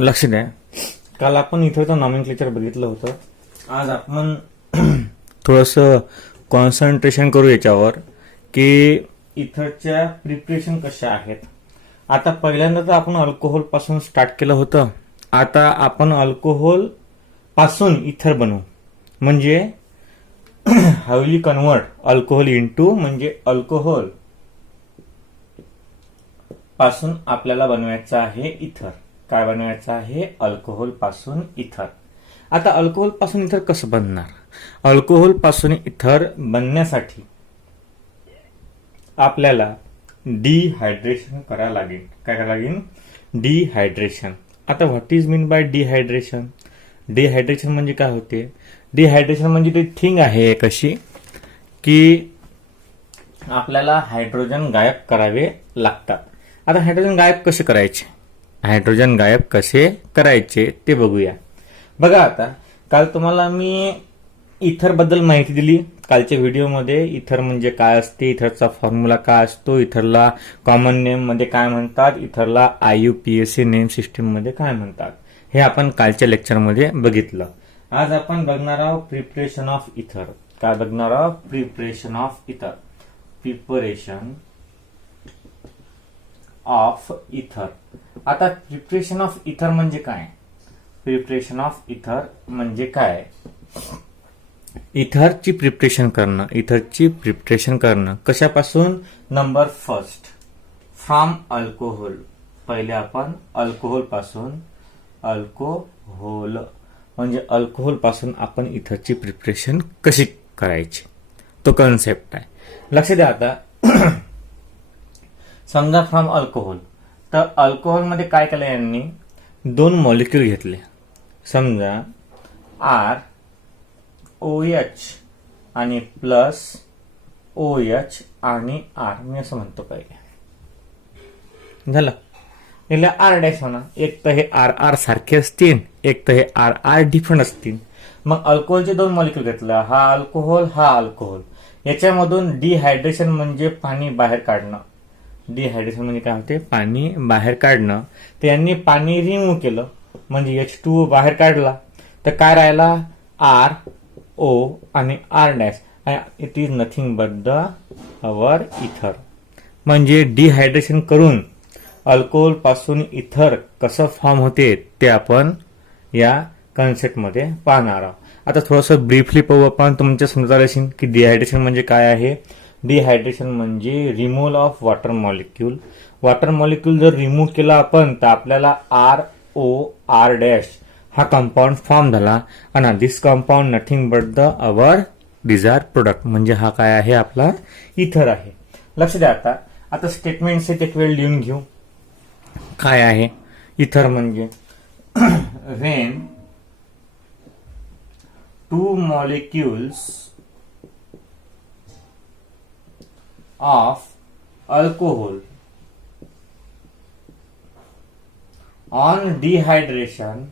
लक्ष द्या, काल आपण इथं नॉमेनक्लेचर बघितलं होतं. आज आपण थोडंसं कॉन्सन्ट्रेशन करू याच्यावर की इथरच्या प्रिपरेशन कशा आहेत. आता पहिल्यांदा तर आपण अल्कोहोल पासून स्टार्ट केलं होतं. आता आपण अल्कोहोल पासून इथर बनवू, म्हणजे how you convert alcohol into, म्हणजे अल्कोहोल पासून आपल्याला बनवायचं आहे इथर. काय बनवायचं आहे? अल्कोहोल पासून इथर. आता अल्कोहोल पासून इथर कसं बनणार? अल्कोहोल पासून इथर बनण्यासाठी आपल्याला डिहायड्रेशन करायला लागेल. काय करायला लागेल? डिहायड्रेशन. आता what is mean by dehydration? Dehydration म्हणजे काय होते? डिहायड्रेशन म्हणजे ती थिंग आहे कशी की आपल्याला हायड्रोजन गायब करावे लागतात. आता हायड्रोजन गायब कसे करायचे? हायड्रोजन गायब कसे करायचे ते बघूया. बघा, आता काल तुम्हाला मी इथर बद्दल माहिती दिली कालच्या व्हिडिओमध्ये. इथर म्हणजे काय असते, इथरचा फॉर्म्युला काय असतो, इथरला कॉमन नेम मध्ये काय म्हणतात, इथरला IUPAC नेम सिस्टीम मध्ये काय म्हणतात, हे आपण कालच्या लेक्चरमध्ये बघितलं. आज आपण बघणार आहोत प्रिपरेशन ऑफ इथर. काय बघणार आहोत? प्रिपरेशन ऑफ इथर. प्रिपरेशन ऑफ इथर. आता प्रिपरेशन ऑफ इथर म्हणजे काय? प्रिपरेशन ऑफ इथर म्हणजे काय? इथरची प्रिपरेशन करणं. इथरची प्रिपरेशन करणं कशापासून? Number first, from alcohol. पहिले आपण अल्कोहोल पासून, अल्कोहोल म्हणजे अल्कोहोल पासून आपण इथरची प्रिपरेशन कशी करायची, तो कन्सेप्ट आहे. लक्ष द्या. आता समजा फ्रॉम अल्कोहोल, तर अल्कोहोल मध्ये काय केलं यांनी? दोन मॉलिक्यूल घेतले. समजा ROH आणि प्लस OH आणि R, मी असं म्हणतो पहिले. झालं. याला R' म्हणा. एक तर हे RR सारखे असतील, एक तर हे RR डिफरंट असतील. मग अल्कोहोलचे दोन मॉलिक्यूल घेतलं. हा अल्कोहोल, हा अल्कोहोल. याच्यामधून डिहायड्रेशन म्हणजे पाणी बाहेर काढणं. डिहायड्रेशन म्हणजे काय होते? पाणी बाहेर काढणं. तर यांनी पाणी रिमूव्ह केलं, म्हणजे H2O बाहेर काढला. तर काय राहिला? RO आणि R'. It is nothing but the our इथर. म्हणजे डिहायड्रेशन करून अल्कोहोल पासून इथर कसं फॉर्म होते ते आपण या कन्सेप्ट मध्ये पाहणार आहोत. आता थोडंसं ब्रीफली पाहू आपण. तुमच्या समजायला असेल की डिहायड्रेशन म्हणजे काय आहे. डिहायड्रेशन म्हणजे removal of water molecule. Water molecule जर रिमूव्ह केला आपण, तर आपल्याला ROR' हा कंपाऊंड फॉर्म झाला. आणि this compound nothing but the our desire product, म्हणजे हा काय आहे? आपला इथर आहे. लक्ष द्या. आता स्टेटमेंट्स एक वेळ लिहून घेऊ. काय आहे इथर म्हणजे? When two molecules of alcohol on dehydration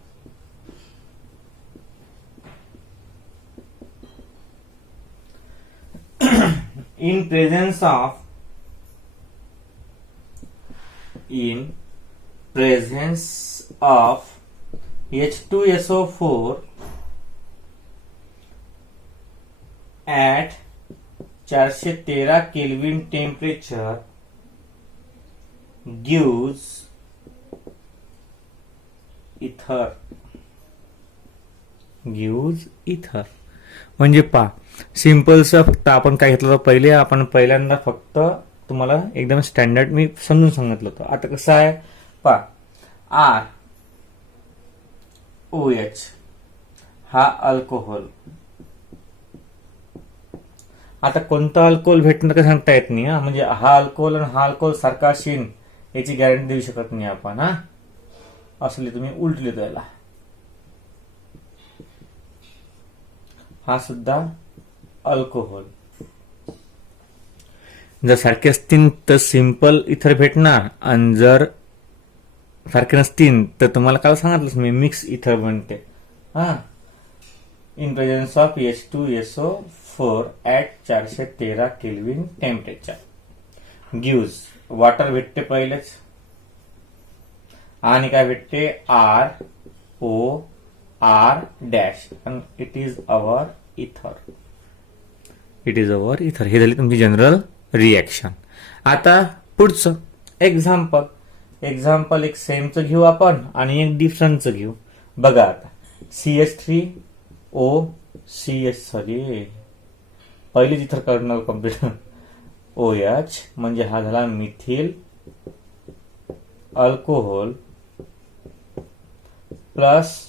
in presence of H2SO4 at 413 kelvin temperature gives ether. म्हणजे पहा, सिंपलचं फक्त आपण काय घेतलं होतं पहिले. आपण पहिल्यांदा फक्त तुम्हाला एकदम स्टँडर्ड मी समजून सांगितलं होतं. आता कसं आहे पहा, ROH हा अल्कोहोल. आता कोणतं अल्कोहोल भेटणं का सांगता येत नाही. म्हणजे हा अल्कोहोल आणि हा अल्कोहोल सारखा असेल याची गॅरंटी देऊ शकत नाही आपण. असले तुम्ही उलट लिहितो याला. हा सुद्धा अल्कोहोल. जर सारखे असतील तर सिंपल इथर भेटणार, आणि जर सारखे नसतील तर तुम्हाला काल सांगितलंच मी, मिक्स इथर बनते. In presence of H2SO4 at 413 kelvin temperature gives. Water भेटते पहिलेच, आणि काय भेटते ROR' and it is our ether. It is our इथर. हे झाली तुमची जनरल रिएक्शन. आता पुढचं एक्झाम्पल एक सेमचं घेऊ आपण आणि एक डिफरंटचं घेऊ. बघा आता CH3O पहिलीच इथर करणार कम्प्लीट. OH म्हणजे हा झाला मिथिल अल्कोहोल प्लस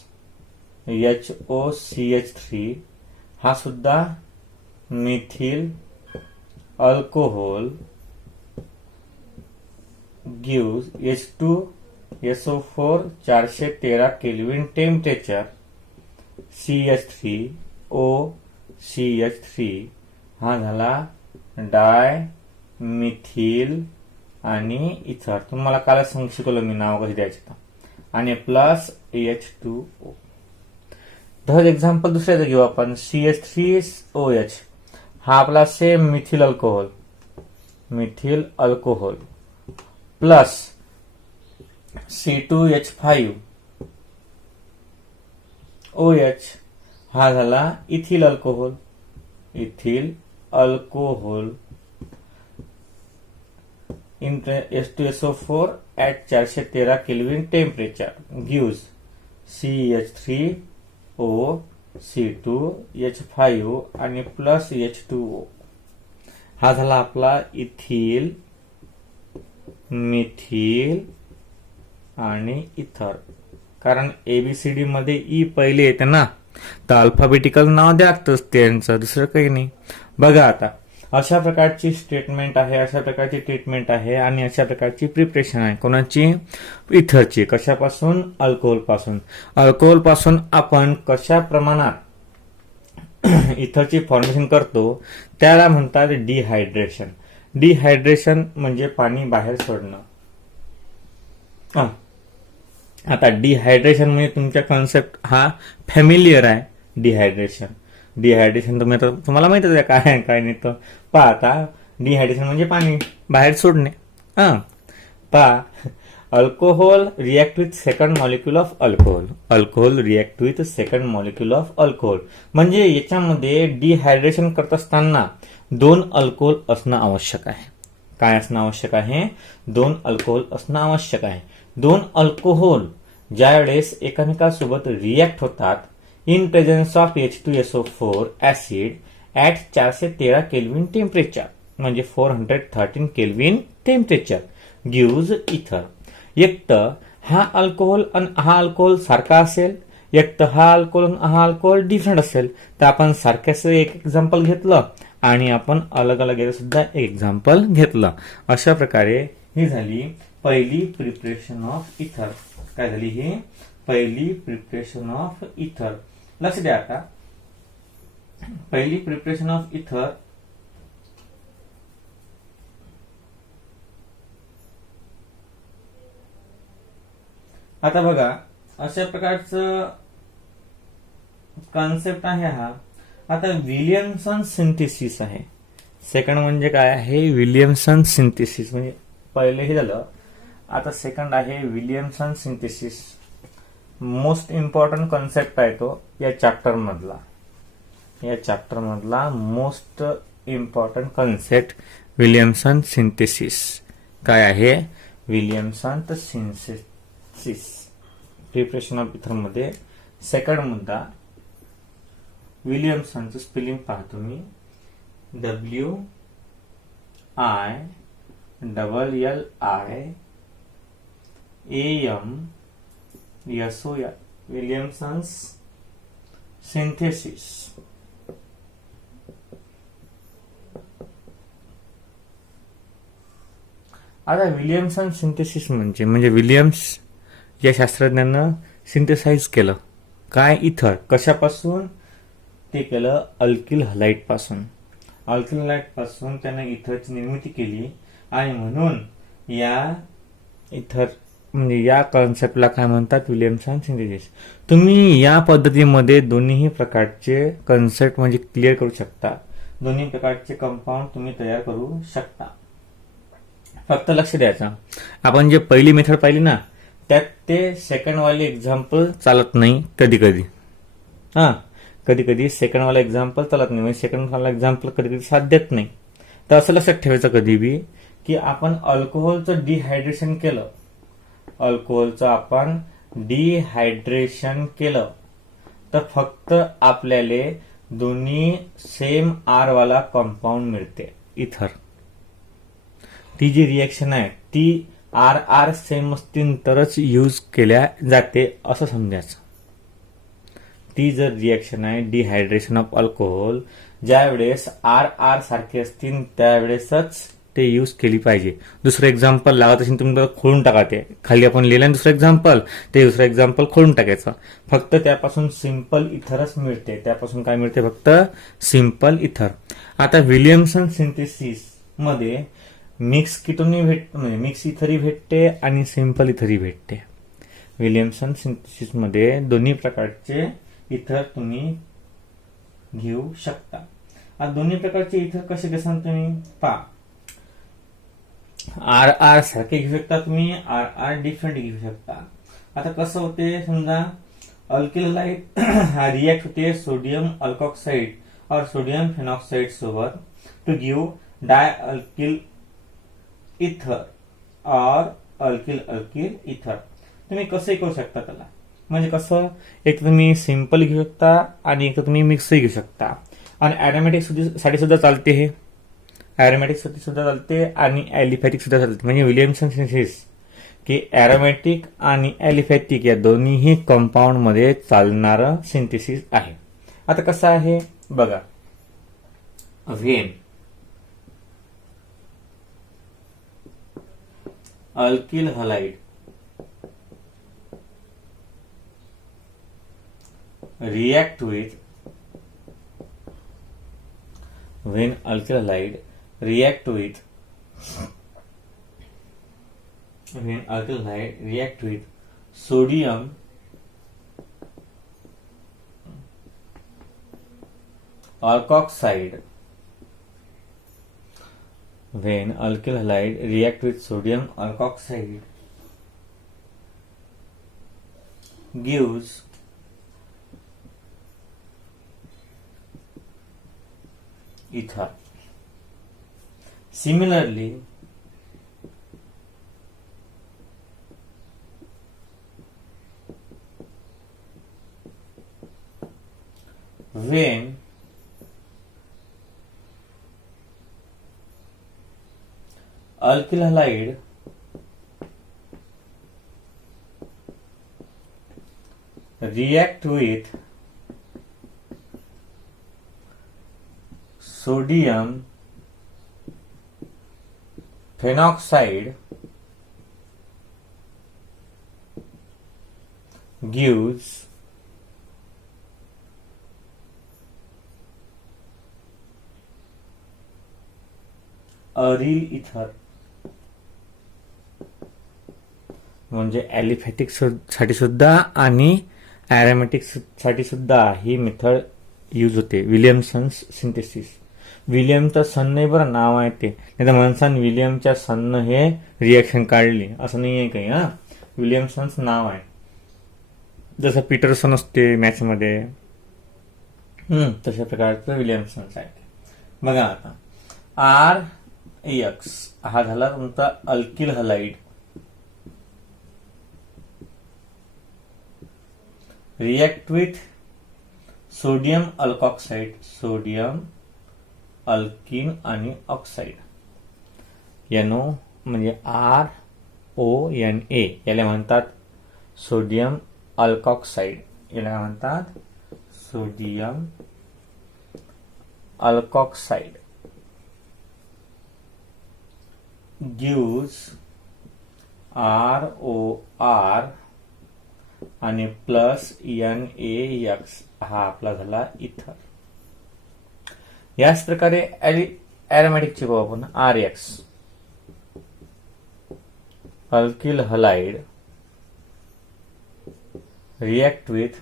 HOCH3 हा सुद्धा methyl alcohol gives H2SO4 413 kelvin temperature. CH3OCH3 हा झाला डाय मिथिल आणि इथर. तुम्हाला काल शिकवलं मी नाव कसं द्यायचं आणि प्लस H2O. तर एक्झाम्पल दुसऱ्याचं घेऊ आपण. CH3OH हा आपला same methyl alcohol plus C2H5OH हा झाला ethyl alcohol H2SO4 at 413 kelvin temperature gives CH3O C2H5 आणि प्लस H2O. हा झाला आपला इथिल मिथिल आणि इथर. कारण ABCD मध्ये ई पहिले येते ना, तर अल्फाबेटिकल नाव द्यातच त्यांचं, दुसरं काही नाही. बघा आता अशा प्रकारची स्टेटमेंट आहे, अशा प्रकारची ट्रीटमेंट आहे आणि अशा प्रकारची प्रिपरेशन आहे. कोणाची? इथरची. कशापासून? अल्कोहोल पासून आपण कशा प्रमाणात इथरची फॉर्मेशन करतो त्याला म्हणतात डिहायड्रेशन. डिहायड्रेशन म्हणजे पाणी बाहेर सोडणं. आता डिहायड्रेशन म्हणजे तुमच्या कॉन्सेप्ट हा फॅमिलियर आहे. डिहायड्रेशन तुम्हाला माहितच आहे काय आहे काय नाही. तर पहा आता डिहायड्रेशन म्हणजे पाणी बाहेर सोडणे. Alcohol react with second molecule of alcohol react with second molecule of alcohol. म्हणजे याच्यामध्ये डिहायड्रेशन करत असताना 2 अल्कोहोल असणं आवश्यक आहे. काय असणं आवश्यक आहे? 2 अल्कोहोल असणं आवश्यक आहे. 2 अल्कोहोल ज्यावेळेस एकमेकांसोबत रिएक्ट होतात in presence of H2SO4 acid at 413 kelvin temperature म्हणजे 413 केल्विन टेम्परेचर गिव्ज इथर. एक तर हा अल्कोहोल सारखा असेल, एक तर हा अल्कोहोल डिफरंट असेल. तर आपण सारख्याचं एक एक्झाम्पल घेतलं आणि आपण अलग अलग सुद्धा एक एक्झाम्पल घेतलं. अशा प्रकारे ही झाली पहिली प्रिपरेशन ऑफ इथर. काय झाली? ही पहिली प्रिपरेशन ऑफ इथर. लक्ष द्या आता पहिली प्रिपरेशन ऑफ इथर आता बघा अशा प्रकारचं कॉन्सेप्ट आहे हा. आता विलियमसन सिंथेसिस आहे. सेकंड म्हणजे काय आहे? Williamson synthesis. म्हणजे पहिले हे झालं, आता सेकंड आहे Williamson synthesis. Most important concept आहे तो या चॅप्टर मधला most important concept Williamson synthesis. काय आहे? विलियमसन सिंथेसिस प्रिपरेशन ऑफ इथर मध्ये सेकंड मुद्दा विलियमसनचं स्पेलिंग पाहतो मी. WILLIAMSON Williamson's synthesis. आता विलियमसन सिंथेसिस म्हणजे विलियम्स या शास्त्रज्ञानं सिंथेसाइज केलं काय? इथर. कशापासून? ते केलं अल्किल हलाइड पासून. त्याने इथरची निर्मिती केली आणि म्हणून या इथर म्हणजे या कॉन्सेप्टला काय म्हणतात? Williamson synthesis. तुम्ही या पद्धतीमध्ये दोन्ही प्रकारचे कॉन्सेप्ट म्हणजे क्लिअर करू शकता. दोन्ही प्रकारचे कंपाऊंड तुम्ही तयार करू शकता. फक्त लक्ष द्यायचं, आपण जे पहिली मेथड पाहिली ना त्यात ते सेकंडवाले एक्झाम्पल चालत नाही कधी कधी. कधी कधी सेकंडवाला एक्झाम्पल चालत नाही, म्हणजे सेकंडवाला एक्झाम्पल कधी कधी साथ देत नाही. तर असं लक्षात ठेवायचं कधी बी की आपण अल्कोहोलचं डिहायड्रेशन केलं, अल्कोहोलचं आपण डिहायड्रेशन केलं तर फक्त आपल्याला दोन्ही सेम आर वाला कंपाऊंड मिळते, इथर. ती जी रिएक्शन आहे ती आर आर सेम असतील तरच यूज केल्या जाते असं समजायचं. ती जर रिएक्शन आहे डिहायड्रेशन ऑफ अल्कोहोल, ज्या वेळेस आर आर सारखे असतील त्यावेळेसच ते यूज केली पाहिजे. दुसरं एक्झाम्पल लागत असेल तुम्ही खोडून टाका, ते खाली आपण लिहिलं दुसरं एक्झाम्पल, ते दुसरं एक्झाम्पल खोडून टाकायचं. फक्त त्यापासून सिंपल इथरच मिळते, त्यापासून काय मिळते, फक्त सिंपल इथर. आता विलियमसन सिंथेसिस मध्ये मिक्स किटोनी म्हणजे मिक्स इथरी भेटते आणि सिंपल इथरी भेटते. विलियमसन सिंथेसिस मध्ये दोन्ही प्रकारचे इथर तुम्ही घेऊ शकता. आता दोन्ही प्रकारचे इथर कसे घेसाल तुम्ही पहा. आर आर सारखे घेऊ शकता तुम्ही, आर आर डिफरंट घेऊ शकता. आता कसं होते, समजा अल्किल हलाइड हा रिएक्ट होते सोडियम अल्कॉक्साइड और सोडियम फेनॉक्साइड सोबत टू गिव डाय अल्किल इथर और अल्किल अल्किल इथर. तुम्ही कसंही करू शकता त्याला, म्हणजे कसं, एक तर तुम्ही सिंपल घेऊ शकता आणि एक तर तुम्ही मिक्सही घेऊ शकता. आणि ॲरोमॅटिक साठी सुद्धा चालते, हे ॲरोमॅटिक साठी सुद्धा चालते आणि ॲलिफॅटिक सुद्धा चालते. म्हणजे विलियमसन सिंथेसिस की ॲरोमॅटिक आणि ॲलिफॅटिक या दोन्हीही कंपाऊंड मध्ये चालणारं सिंथेसिस आहे. आता कसं आहे बघा, when alkyl halide react with when alkyl halide react with when alkyl halide react with sodium alkoxide, when alkyl halide react with sodium alkoxide gives ether. Similarly, when alkyl halide react with sodium phenoxide gives aryl ether. म्हणजे aliphatic साठी सुद्धा आणि aromatic साठी सुद्धा ही method use होते. Williamson synthesis. विलियमचं सनने बरं नाव आहे ते, नाही तर माणसानं विलियमच्या सननं हे रिएक्शन काढली असं नाही आहे काही. विलियमसन्स नाव आहे, जसं पीटरसन असते मॅथ्स मध्ये, तशा प्रकारचं विलियमसन्स आहे. बघा आता आर एक्स हा झाला तुमचा alkyl halide react with sodium alkoxide, sodium alkyne आणि ऑक्साइड, NO म्हणजे RONA, याला म्हणतात सोडियम अल्कॉक्साइड. याला म्हणतात सोडियम अल्कॉक्साइड. गिव्स ROR आणि प्लस NaX हा आपला झाला इथर. याच प्रकारे ॲरोमॅटिक ची पाहू आपण. RX alkyl halide react with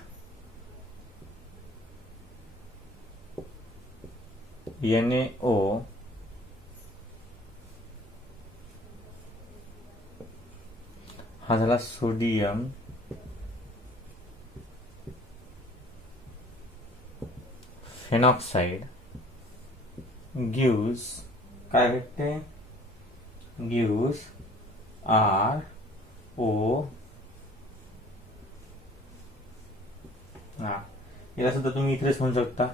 NaO हा झाला सोडियम फेनॉक्साइड गिव्स काय भेटते गिव्स आर ओ याला सुद्धा तुम्ही इथेच म्हणू शकता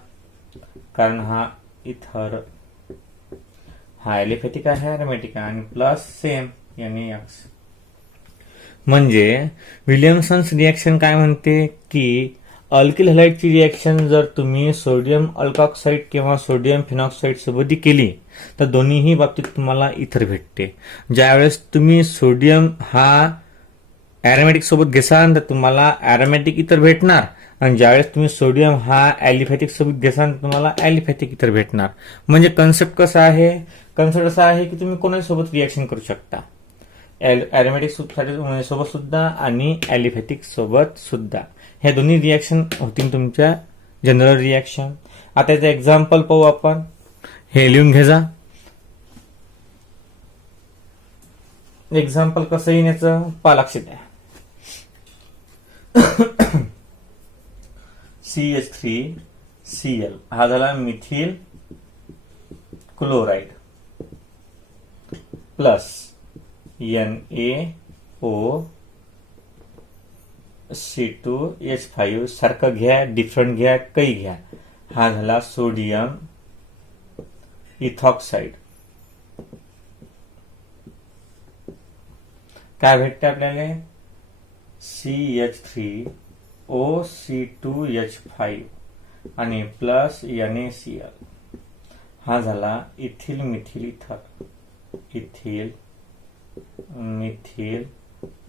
कारण हा इथर हा ॲलिफॅटिक आहे ॲरोमॅटिक आहे आणि प्लस सेम याने एक्स. म्हणजे विलियमसन्स रिॲक्शन काय म्हणते की अल्किल हॅलाइडची रिॲक्शन जर तुम्ही सोडियम अल्कॉक्साइड किंवा सोडियम फिनॉक्साइड सोबत केली तर दोन्हीही बाबतीत तुम्हाला इथर भेटते. ज्यावेळेस तुम्ही सोडियम हा ॲरोमॅटिक सोबत घेसाल तर तुम्हाला ॲरोमॅटिक इथर भेटणार आणि ज्यावेळेस तुम्ही सोडियम हा ॲलिफॅटिक सोबत घेसाल तर तुम्हाला ॲलिफॅटिक इथर भेटणार. म्हणजे कन्सेप्ट कसा आहे कन्सेप्ट असा आहे की तुम्ही कोणाही सोबत रिॲक्शन करू शकता ॲरोमॅटिक सोबत सुद्धा आणि ॲलिफॅटिक सोबत सुद्धा. हे दोन्ही रिॲक्शन होतील तुमच्या जनरल रिॲक्शन. आता याचं एक्झाम्पल पाहू आपण. हे लिहून घे जा. एक्झाम्पल कसं येईल याचं पा लक्षात आहे. CH3Cl हा झाला मिथिल क्लोराइड प्लस NaOC2H5 सारखं घ्या डिफरंट घ्या काही घ्या. हा झाला सोडियम इथॉक्साइड. काय भेटते आपल्याला CH3OC2H5 आणि प्लस NaCl. हा झाला इथिल मिथिल इथर इथिल मिथिल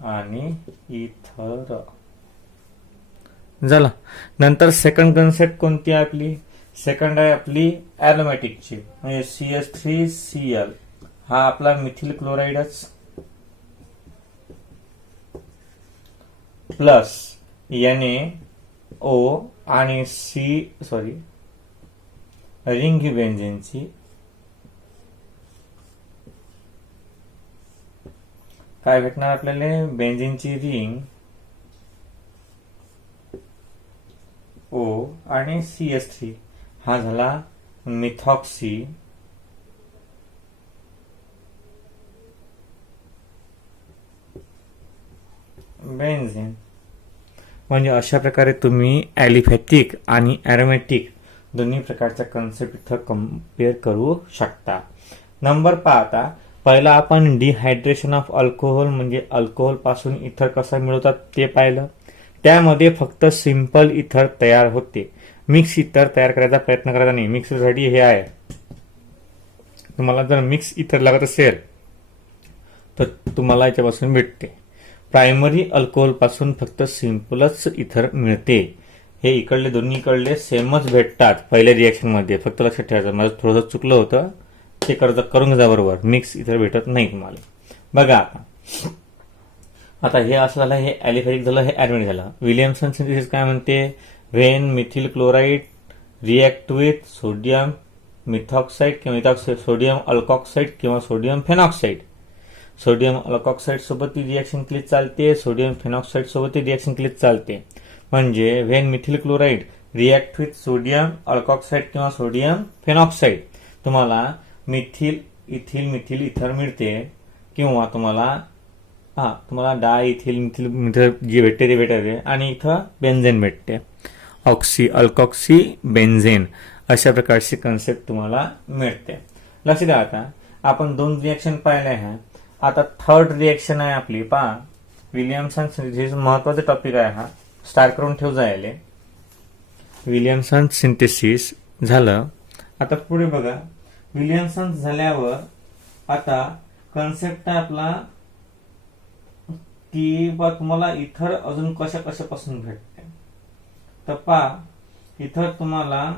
आणि इथर झाला. नंतर सेकंड कन्सेप्ट कोणती आहे आपली सेकंड आहे आपली ॲरोमॅटिकची म्हणजे CH3Cl हा आपला मिथिल क्लोराइडच प्लस NaO आणि रिंग ही बेन्झीनची काय भेटणार आपल्याला बेन्झीनची रिंग O आणि CH3 हा झाला मिथॉक्सी बेन्झीन. म्हणजे अशा प्रकारे तुम्ही ॲलिफॅटिक आणि ॲरोमॅटिक दोन्ही प्रकारच्या कन्सेप्ट इथं कम्पेअर करू शकता. नंबर पाहता पहिला आपण डिहायड्रेशन ऑफ अल्कोहोल म्हणजे अल्कोहोल पासून इथर कसा मिळवतात ते पाहिलं. त्यामध्ये फक्त सिंपल इथर तयार होते. मिक्स इथर तयार करायचा प्रयत्न करायचा नाही. मिक्ससाठी हे आहे तुम्हाला जर मिक्स इथर लागत असेल तर तुम्हाला याच्यापासून भेटते. प्रायमरी अल्कोहोल पासून फक्त सिंपलच इथर मिळते. हे इकडले दोन्ही इकडले सेमच भेटतात पहिल्या रिॲक्शन मध्ये. फक्त लक्षात ठेवायचं माझं थोडंसं चुकलं होतं ते करून जा बरोबर. मिक्स इथर भेटत नाही तुम्हाला. बघा आता हे असं झालं हे ॲलिफॅटिक झालं हे ॲरोमॅटिक झालं. विलियमसन सिंथेसिस काय म्हणते when methyl chloride react with sodium methoxide किंवा सोडियम अल्कॉक्साइड किंवा सोडियम फेनॉक्साइड. सोडियम अल्कॉक्साइड सोबत ती रिॲक्शन केली चालते सोडियम फेनॉक्साइड सोबत ती रिॲक्शन केली चालते. म्हणजे when methyl chloride react with sodium alkoxide किंवा सोडियम फेनॉक्साइड तुम्हाला मिथिल इथिल मिथिल इथर मिळते किंवा तुम्हाला डाय इथिल मिथिल मिथर जे भेटते ते भेटते आणि इथं बेन्झेन भेटते. ऑक्सी अल्कॉक्सी बेन्झेन अशा प्रकारची कन्सेप्ट तुम्हाला मिळते. लक्ष द्या. आता आपण दोन रिॲक्शन पाहिले आहे. आता थर्ड रिॲक्शन आहे आपली पहा विलियमसन सिंथेसिस महत्वाचा टॉपिक आहे हा. स्टार्ट करून ठेव जायले. विलियमसन सिंथेसिस झालं. आता पुढे बघा विलियमसन झाल्यावर आता कन्सेप्ट आहे आपला की बा तुम्हाला इथर अजून कशापासून भेटते तर पहा इथर तुम्हाला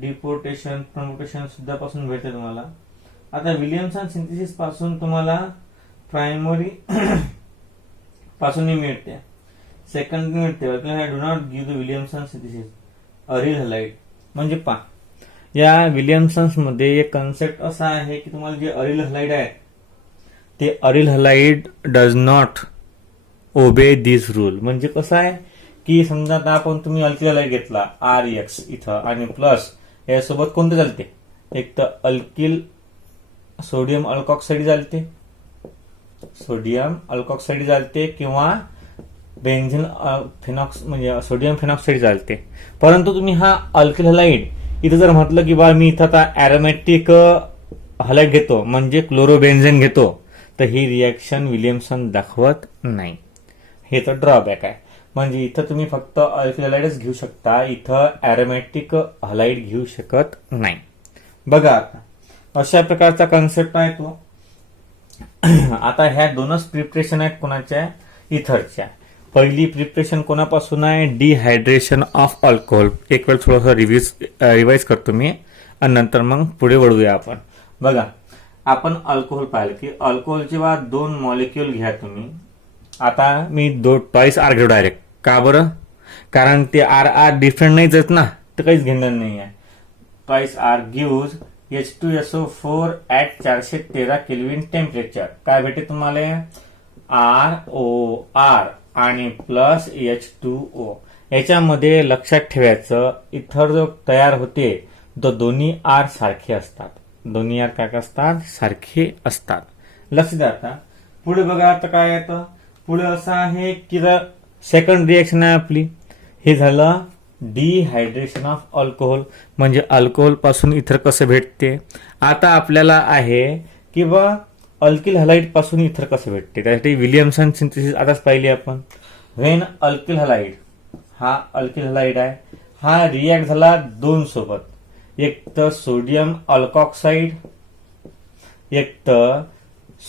डिपोर्टेशन प्रमोटेशन सुद्धा पासून भेटते तुम्हाला. आता विलियमसन सिंथेसिस पासून तुम्हाला प्रायमरी पासून मिळते सेकंडरी मिळते. Do not give the Williamson synthesis aryl halide. म्हणजे पहा या विलियमसन्स मध्ये एक कन्सेप्ट असा आहे की तुम्हाला जे अरिल हलाइड आहे ते aril halide does not obey this rule. म्हणजे कसं आहे की समजा आता आपण तुम्ही अल्किल हलाइड घेतला RX इथं आणि प्लस यासोबत कोणते चालते, एक तर अल्किल सोडियम अल्कॉक्साइड चालते, सोडियम अल्कॉक्साइड चालते किंवा बेन्झिन फेनॉक्स म्हणजे सोडियम फेनॉक्साइड चालते. परंतु तुम्ही हा अल्किल हलाइड इथं जर म्हटलं की बा मी इथं आता ॲरोमॅटिक हलाइड घेतो म्हणजे क्लोरोबेन्झेन घेतो, तर ही रिॲक्शन विलियमसन दाखवत नाही. हे तर ड्रॉबॅक आहे. म्हणजे इथं तुम्ही फक्त अल्किल हलाइडच घेऊ शकता, इथं ॲरोमॅटिक हलाइड घेऊ शकत नाही. बघा आता अशा प्रकारचा कन्सेप्ट आहे तो. आता ह्या दोनच प्रिपरेशन आहेत कोणाच्या, इथरच्या. पहिली प्रिपरेशन कोणापासून आहे, डिहायड्रेशन ऑफ अल्कोहोल. एक वेळ थोडंसं रिवाइज करतो मी आणि नंतर मग पुढे वळूया आपण. बघा आपण अल्कोहोल पाहिलं की अल्कोहोलचे बा 2 मॉलिक्यूल घ्या तुम्ही. आता मी ट्वाइस आर घेऊ डायरेक्ट. का बरं, कारण ते आर डिफरंट नाहीच आहेत ना, तर काहीच घेणं नाही आहे. Twice are gives H2SO4 at 413 kelvin temperature. काय भेटे तुम्हाला, ROR आणि प्लस H2O. याच्यामध्ये लक्षात ठेवायचं इथर जो तयार होते तो दोन्ही आर सारखे असतात. दोन्ही आर काय असतात, सारखे असतात. लक्ष द्या. आता पुढे बघा आता काय येतं. पुढे असं आहे की सेकंड रिएक्शन आहे आपली, हे झालं डिहायड्रेशन ऑफ अल्कोहोल. म्हणजे अल्कोहोल पासून इथर कसं भेटते. आता आपल्याला आहे की बा अल्किल हलाइड पासून इथर कसं भेटते, त्यासाठी विलियमसन सिंथेसिस आताच पाहिली आपण. व्हेन अल्किल हलाइड, हा अल्किल हलाइड आहे, हा रिॲक्ट झाला 2 सोबत. एक तर सोडियम अल्कॉक्साइड, एक तर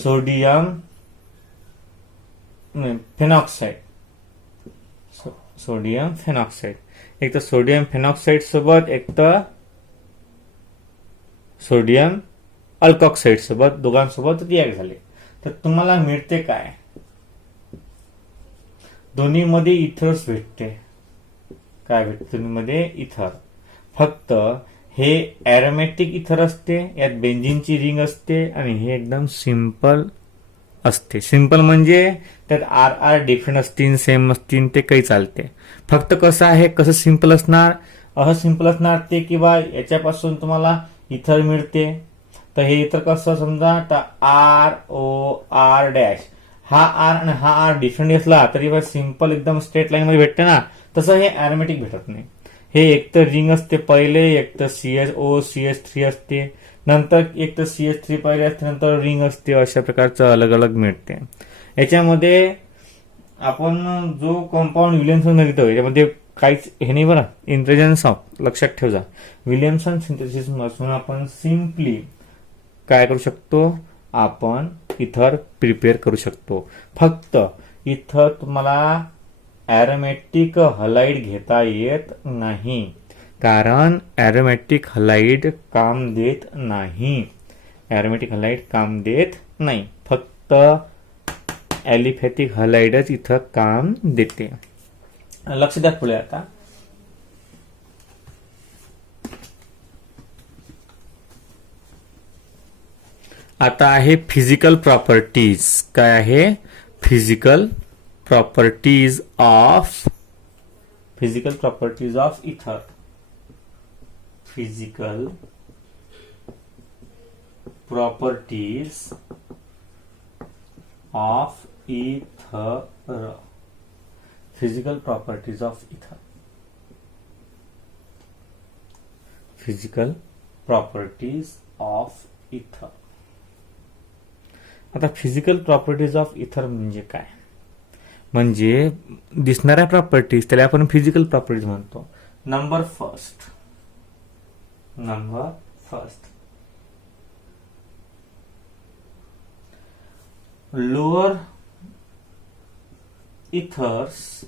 सोडियम फेनॉक्साइड. सोडियम फेनॉक्साइड, एक तर सोडियम फेनॉक्साइड सोबत एक तर सोडियम अल्कॉक्साइड सोबत, दोघांसोबत रिॲक्ट झाले. तर तुम्हाला मिळते काय, दोन्ही मध्ये इथरच भेटते. काय भेटते दोन्ही मध्ये, इथर. फक्त हे ॲरोमॅटिक इथर असते, यात बेन्झिनची रिंग असते आणि हे एकदम सिंपल असते. सिंपल म्हणजे त्यात आर डिफरंट असतील, सेम असतील, ते काही चालते. फक्त कसं आहे, कसं सिंपल असणार, असं सिंपल असणार ते की बा याच्यापासून तुम्हाला इथर मिळते. तर हे इथर कसं समजा तर ROR डॅश, हा आर आणि हा आर डिफरंट असला तरी बा सिंपल एकदम स्ट्रेट लाईन मध्ये भेटते ना, तसं हे ॲरोमॅटिक भेटत नाही. हे एक तर रिंग असते पहिले, एक तर CH3 असते, नंतर एक तर CH3 पहिले असते, नंतर रिंग असते. अशा प्रकारचं अलग अलग मिळते. याच्यामध्ये आपण जो कंपाऊंड विलियमसन घेतो याच्यामध्ये काहीच हे नाही बरं, इंटेलिजन्स ऑफ लक्षात ठेवा. विलियमसन सिंथेसिस पासून आपण सिम्पली काय करू शकतो, आपण इथर प्रिपेअर करू शकतो. फक्त इथं तुम्हाला ॲरोमॅटिक हलाइड घेता येत नाही, कारण ॲरोमॅटिक हलाइड काम देत नाही. ॲरोमॅटिक हलाइड काम देत नाही, फक्त ॲलिफॅटिक हलाइडच इथं काम देते. लक्ष द्या पुढे. आता आहे फिजिकल प्रॉपर्टीज. काय आहे, फिजिकल प्रॉपर्टीज ऑफ इथर. फिजिकल प्रॉपर्टीज ऑफ इथर. फिजिकल प्रॉपर्टीज ऑफ इथर. फिजिकल प्रॉपर्टीज ऑफ इथर. आता फिजिकल प्रॉपर्टीज ऑफ इथर म्हणजे काय, म्हणजे दिसणाऱ्या प्रॉपर्टीज त्याला आपण फिजिकल प्रॉपर्टीज म्हणतो. Number first lower ethers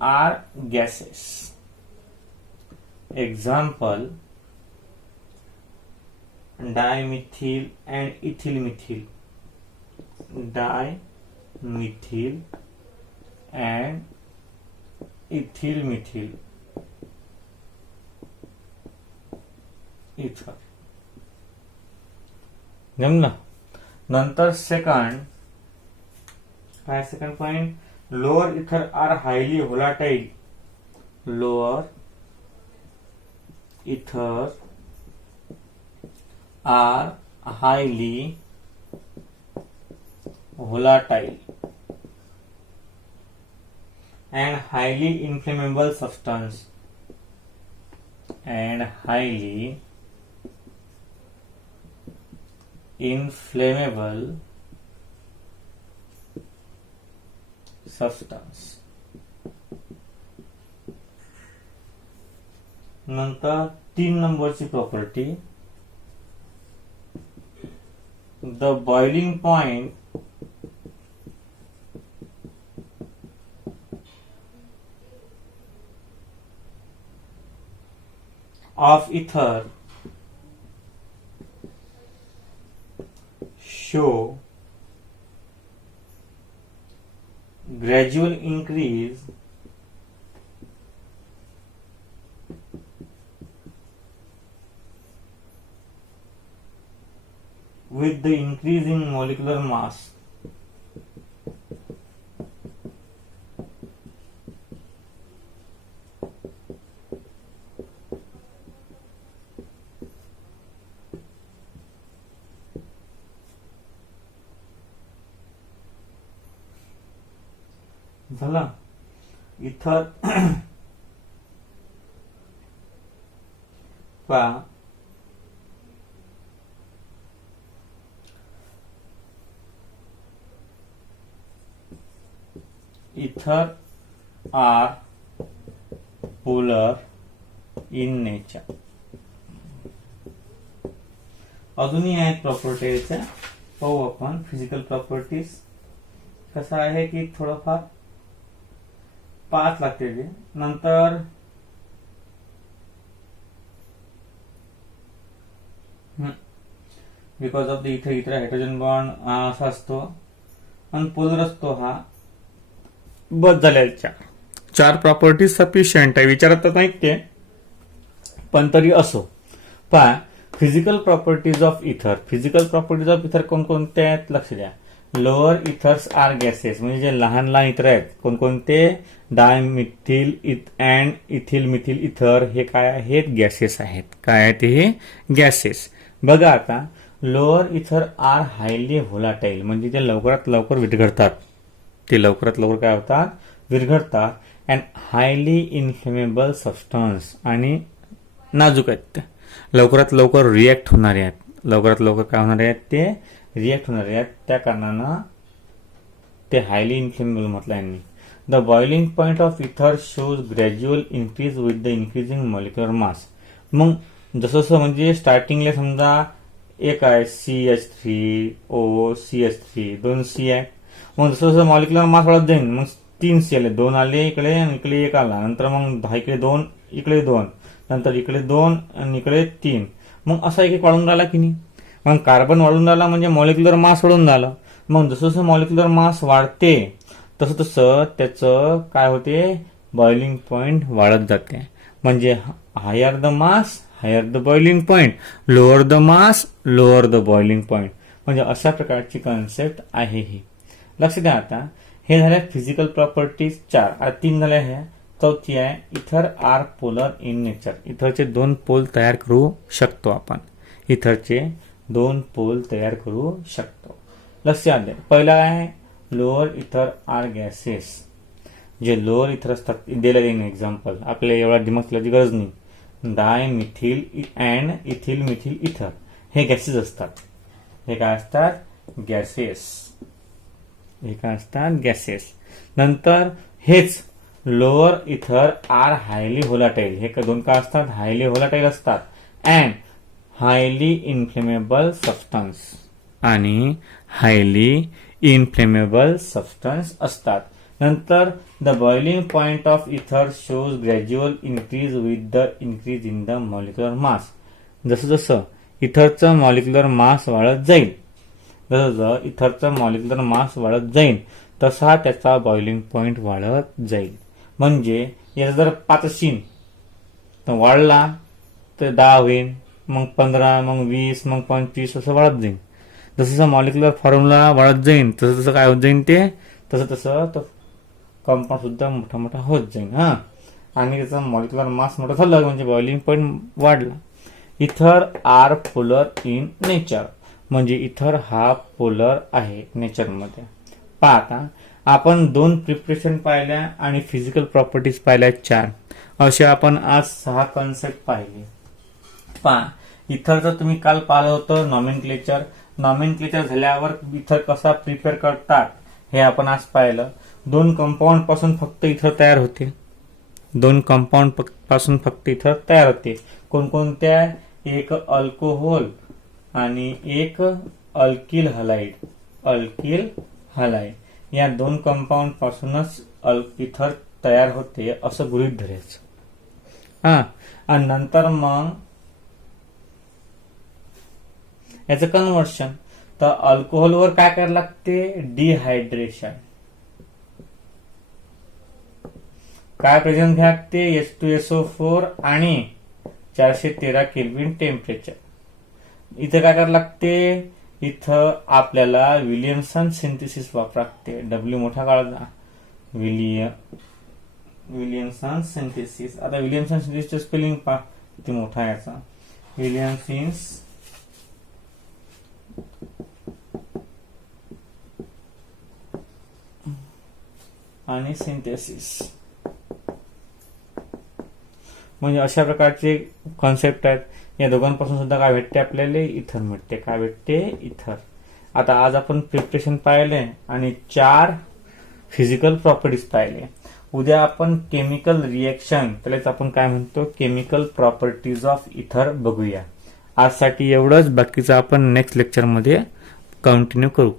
are gases. Example, dimethyl and ethyl methyl. Dimethyl and ethyl methyl. इथर. जमलं. नंतर सेकंड काय second point, lower ether are highly volatile. Lower ether are highly volatile and highly inflammable substance and highly inflammable substance. नंतर 3 नंबरची property, the boiling point of ether show gradual increase with the increasing molecular mass. झाला. इथर पहा इथर are polar in nature. अजूनही आहेत प्रॉपर्टीच्या, पाहू आपण फिजिकल प्रॉपर्टीज. कसं आहे की थोडंफार 5 लागते ते. नंतर बिकॉज ऑफ द इथर इथर हायड्रोजन बॉन्ड असा असतो आणि पोलर असतो हा. बस झाल्या 4 प्रॉपर्टीज सफिशियंट आहे. विचारत नाहीत ते, पण तरी असो. पहा फिजिकल प्रॉपर्टीज ऑफ इथर. फिजिकल प्रॉपर्टीज ऑफ इथर कोणकोणत्या आहेत लक्ष द्या. लोअर इथर्स आर गॅसेस, म्हणजे जे लहान लहान इथर आहेत कोणकोणते, डायमिथिल अँड इथिल मिथिल इथर, हे काय आहेत, गॅसेस आहेत. काय आहेत हे, गॅसेस. बघा आता lower ether are highly volatile, म्हणजे ते लवकरात लवकर विरघळतात. ते लवकरात लवकर काय होतात, विरघळतात. अँड हायली इन्फ्लेमेबल सबस्टन्स, आणि नाजूक आहेत ते, लवकरात लवकर रिॲक्ट होणारे आहेत. लवकरात लवकर काय होणारे आहेत, ते रिॲक्ट होणारे आहेत. त्या कारणानं ते हायली इन्फ्लेमेबल म्हटलं यांनी. द बॉइलिंग पॉइंट ऑफ इथर shows gradual increase with the increasing molecular mass. मग जसं जसं म्हणजे स्टार्टिंगला समजा एक आहे CH3O, CH3, 2 C आहे. मग जसं जसं मॉलिक्युलर मास वाढत जाईल, मग 3 C आले, 2 आले इकडे आणि इकडे 1 आला. नंतर मग इकडे 2, इकडे 2, नंतर इकडे 2 आणि इकडे 3. मग असा एक वाढून राहिला की नाही. मग कार्बन वाढून राहिला म्हणजे मॉलिक्युलर मास वाढून झालं. मग जसं जसं मॉलिक्युलर मास वाढते तसं तसं त्याचं काय होते, बॉइलिंग पॉइंट वाढत जाते. म्हणजे higher the mass higher the boiling point, lower the mass lower the boiling point. म्हणजे अशा प्रकारची कन्सेप्ट आहे ही. लक्ष द्या. आता हे झाल्या फिजिकल प्रॉपर्टीज 4. आता 3 झाल्या. ह्या चौथी आहे ether are polar in nature. इथरचे 2 पोल तयार करू शकतो आपण. इथरचे 2 पोल तयार करू शकतो. लक्षात द्या. पहिला आहे लोअर इथर आर गॅसेस. जे लोअर इथर असतात, दिलं जाईल एक्झाम्पल, आपल्याला एवढा दिमाग ठेवायची गरज नाही. डायमिथिल अँड इथिल मिथिल इथर हे गॅसेस असतात. हे काय असतात, गॅसेस. हे काय असतात, गॅसेस. नंतर हेच lower ether are highly volatile. हे 2 काय असतात, हायली व्होलाटाईल असतात. अँड हायली इन्फ्लेमेबल सबस्टन्स, आणि हायली इन्फ्लेमेबल सबस्टन्स असतात. नंतर द बॉइलिंग पॉइंट ऑफ इथर shows gradual increase with the increase in the molecular mass. जसं जसं इथरचं मॉलिक्युलर मास वाढत जाईल, जसं जसं इथरचं मॉलिक्युलर मास वाढत जाईल तसा त्याचा बॉइलिंग पॉइंट वाढत जाईल. म्हणजे याचा जर 5 असेल तर वाढला तर 10 होईल, मग 15, मग 20, मग 25 असं वाढत जाईल. जसं मॉलिक्युलर फॉर्म्युला वाढत जाईल तसं तसं काय होत जाईल ते तसं तसं तो कंपाऊंड सुद्धा मोठा मोठा होत जाईल. हा, आणि त्याचा मॉलिक्युलर मास मोठा झाला म्हणजे बॉइलिंग पॉईंट वाढला. इथर आर पोलर इन नेचर, म्हणजे इथर हा पोलर आहे नेचरमध्ये. पाहता आपण 2 प्रिपरेशन पाहिल्या आणि फिजिकल प्रॉपर्टीज पाहिल्या 4. असे आपण आज 6 कन्सेप्ट पाहिले. पहा, इथरचं तुम्ही काल पाहिलं होतं नॉमेनक्लेचर. नॉमेनक्लेचर झाल्यावर इथर कसा प्रिपेअर करतात हे आपण आज पाहिलं. 2 कंपाऊंड पासून फक्त इथर तयार होते. 2 कंपाऊंड पासून फक्त इथर तयार होते. कोणकोणत्या? एक अल्कोहोल आणि एक अल्किल हलाइड. अल्किल हलाइड या 2 कंपाऊंड पासूनच इथर तयार होते असं गृहीत धरायचं. हा, आणि नंतर मग याचं कन्व्हर्शन. तर अल्कोहोलवर काय करायला लागते? डिहायड्रेशन. काय प्रेझेंट घ्या लागते? H2SO4 आणि 413 केल्विन टेम्परेचर. इथं काय करायला लागते? इथं आपल्याला विलियमसन सिंथेसिस वापरा लागते. डब्ल्यू मोठा काढा. Williamson synthesis. आता विलियमसन सिंथेसिसचं स्पेलिंग पहा किती मोठा आहे याचा. विलियमसिन्स आणि सिंथेसिस, म्हणजे अशा प्रकारचे कॉन्सेप्ट आहेत. या दोघांपासून सुद्धा काय भेटते? आपल्याला इथर मिळते. काय भेटते? इथर. आता आज आपण प्रिपरेशन पाहिले आणि 4 फिजिकल प्रॉपर्टीज पाहिले. उद्या आपण केमिकल रिएक्शन, त्यालाच आपण काय म्हणतो, केमिकल प्रॉपर्टीज ऑफ इथर बघूया. आजसाठी एवढंच. बाकीचं आपण नेक्स्ट लेक्चरमध्ये कंटिन्यू करू.